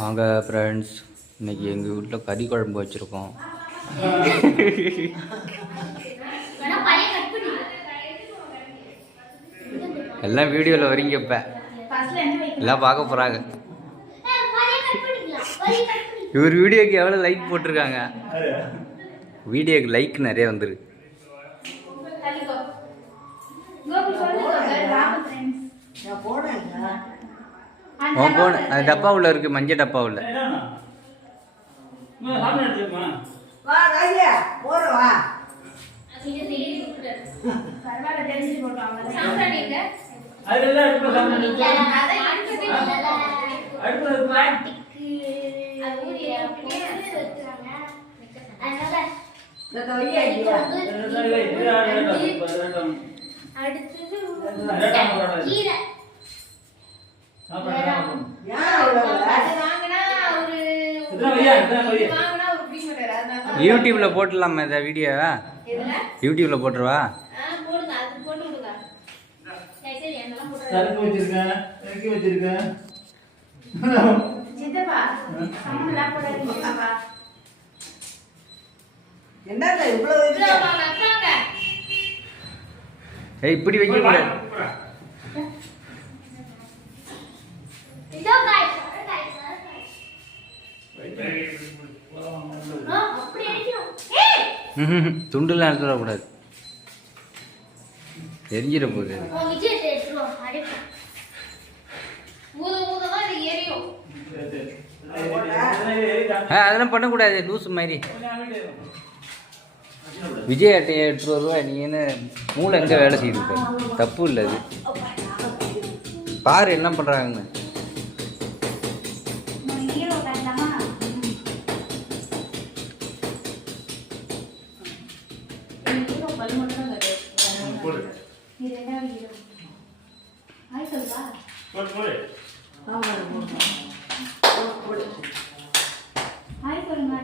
வாங்க ஃப்ரெண்ட்ஸ், இன்னைக்கு எங்கள் வீட்டில் கறி குழம்பு வச்சுருக்கோம். எல்லாம் வீடியோவில் வரீங்க. இப்போ எல்லாம் பார்க்க போகிறாங்க. இவர் வீடியோக்கு எவ்வளோ லைக் போட்டிருக்காங்க. வீடியோக்கு லைக் நிறைய வந்துருக்கு. போன அது டப்பா உள்ள இருக்கு, மஞ்சள் டப்பா உள்ள. யூடியூப்ல போட்டுடலாமா இந்த வீடியோ? யூடியூப்ல போட்டுருவா. இப்படி வைக்க கூடாது. துண்டுலாம் எடுத்துடக்கூடாது, தெரிஞ்சிட போகுது. அதெல்லாம் பண்ணக்கூடாது, லூசு மாதிரி. விஜய் அட்டையை எடுத்துட்டு வருவா. நீ என்ன மூளை எங்கே வேலை செய்யுது? தப்பு இல்லை அது. பாரு என்ன பண்ணுறாங்கன்னு.